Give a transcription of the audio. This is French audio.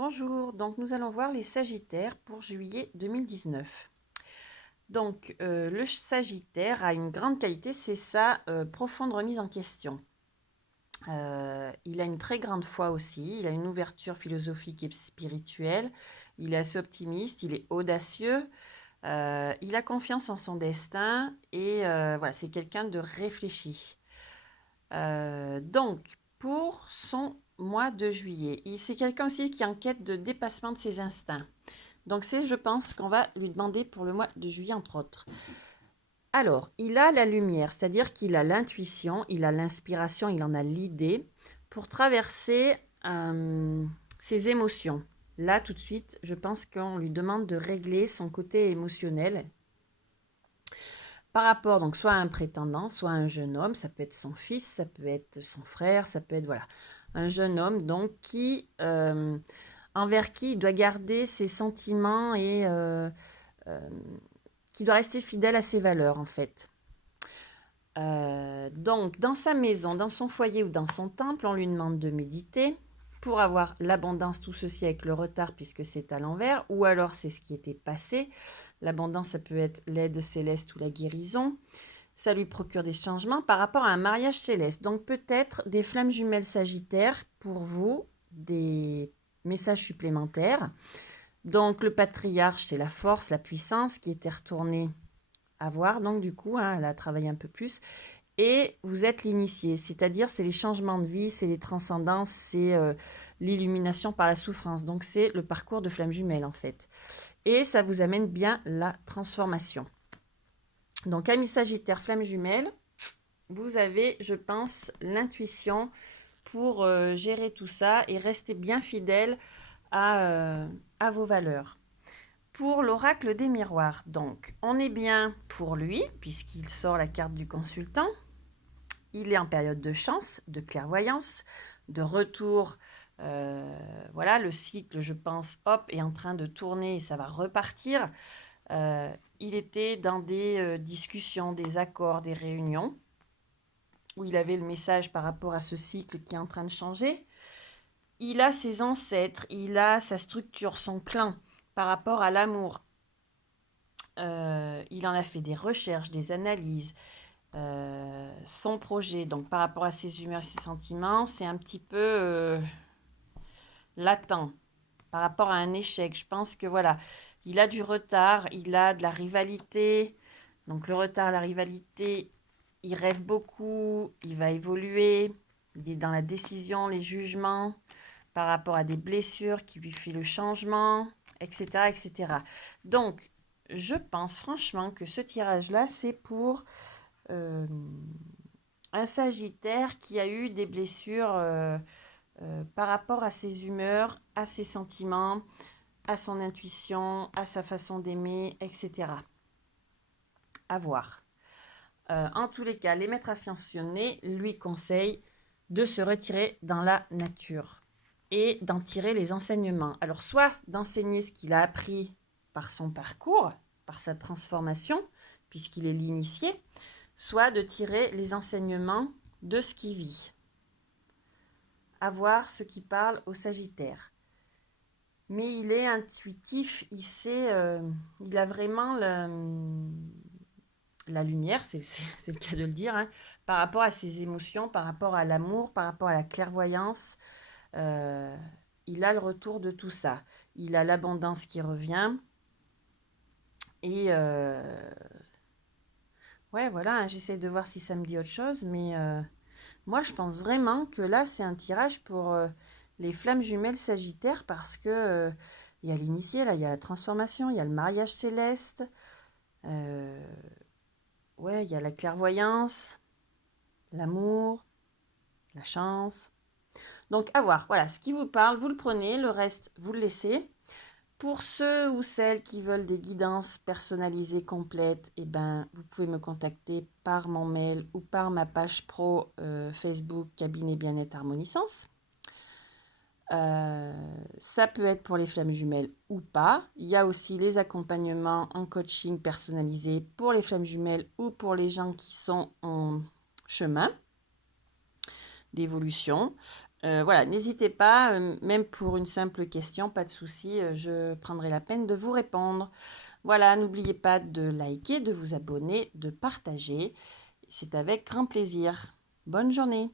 Bonjour, donc nous allons voir les Sagittaires pour juillet 2019. Donc le Sagittaire a une grande qualité, c'est sa profonde remise en question. Il a une très grande foi aussi, il a une ouverture philosophique et spirituelle, il est assez optimiste, il est audacieux, il a confiance en son destin et voilà, c'est quelqu'un de réfléchi. Donc, pour son mois de juillet, c'est quelqu'un aussi qui est en quête de dépassement de ses instincts. Donc, c'est, je pense, qu'on va lui demander pour le mois de juillet, entre autres. Alors, il a la lumière, c'est-à-dire qu'il a l'intuition, il a l'inspiration, il en a l'idée pour traverser ses émotions. Là, tout de suite, je pense qu'on lui demande de régler son côté émotionnel par rapport donc soit à un prétendant, soit à un jeune homme, ça peut être son fils, ça peut être son frère, ça peut être voilà, un jeune homme donc qui envers qui il doit garder ses sentiments et euh, qui doit rester fidèle à ses valeurs en fait. Donc dans sa maison, dans son foyer ou dans son temple, on lui demande de méditer pour avoir l'abondance, tout ceci avec le retard puisque c'est à l'envers, ou alors c'est ce qui était passé. L'abondance, ça peut être l'aide céleste ou la guérison. Ça lui procure des changements par rapport à un mariage céleste. Donc peut-être des flammes jumelles sagittaires pour vous, des messages supplémentaires. Donc le patriarche, c'est la force, la puissance qui était retournée à voir. Donc du coup, elle a travaillé un peu plus. Et vous êtes l'initié, c'est-à-dire c'est les changements de vie, c'est les transcendances, c'est l'illumination par la souffrance. Donc c'est le parcours de flammes jumelles en fait. Et ça vous amène bien la transformation. Donc, amis Sagittaire, flamme jumelle, vous avez, je pense, l'intuition pour gérer tout ça et rester bien fidèle à vos valeurs. Pour l'oracle des miroirs, donc, on est bien pour lui, puisqu'il sort la carte du consultant. Il est en période de chance, de clairvoyance, de retour. Voilà, le cycle, je pense, hop, est en train de tourner et ça va repartir. Il était dans des discussions, des accords, des réunions, où il avait le message par rapport à ce cycle qui est en train de changer. Il a ses ancêtres, il a sa structure, son clan par rapport à l'amour. Il en a fait des recherches, des analyses. Son projet, donc par rapport à ses humeurs, ses sentiments, c'est un petit peu latent par rapport à un échec. Je pense que voilà, il a du retard, il a de la rivalité. Donc le retard, la rivalité, il rêve beaucoup, il va évoluer, il est dans la décision, les jugements par rapport à des blessures qui lui fait le changement, etc., etc. Donc, je pense franchement que ce tirage-là, c'est pour euh, un Sagittaire qui a eu des blessures par rapport à ses humeurs, à ses sentiments, à son intuition, à sa façon d'aimer, etc. À voir. En tous les cas, les maîtres ascensionnés lui conseillent de se retirer dans la nature et d'en tirer les enseignements. Alors, soit d'enseigner ce qu'il a appris par son parcours, par sa transformation, puisqu'il est l'initié, soit de tirer les enseignements de ce qu'il vit. À voir ce qui parle au Sagittaire. Mais il est intuitif, il sait, il a vraiment la lumière, c'est le cas de le dire, hein, par rapport à ses émotions, par rapport à l'amour, par rapport à la clairvoyance. Euh, il a le retour de tout ça. Il a l'abondance qui revient. Et ouais, voilà, hein, j'essaie de voir si ça me dit autre chose, mais moi, je pense vraiment que là, c'est un tirage pour les flammes jumelles sagittaires parce que il y a l'initié, là, il y a la transformation, il y a le mariage céleste, euh, ouais, il y a la clairvoyance, l'amour, la chance. Donc, à voir, voilà, ce qui vous parle, vous le prenez, le reste, vous le laissez. Pour ceux ou celles qui veulent des guidances personnalisées complètes, eh ben, vous pouvez me contacter par mon mail ou par ma page pro Facebook Cabinet Bien-être Harmonisance. Ça peut être pour les flammes jumelles ou pas. Il y a aussi les accompagnements en coaching personnalisé pour les flammes jumelles ou pour les gens qui sont en chemin d'évolution. Voilà, n'hésitez pas, même pour une simple question, pas de souci, je prendrai la peine de vous répondre. Voilà, n'oubliez pas de liker, de vous abonner, de partager. C'est avec grand plaisir. Bonne journée.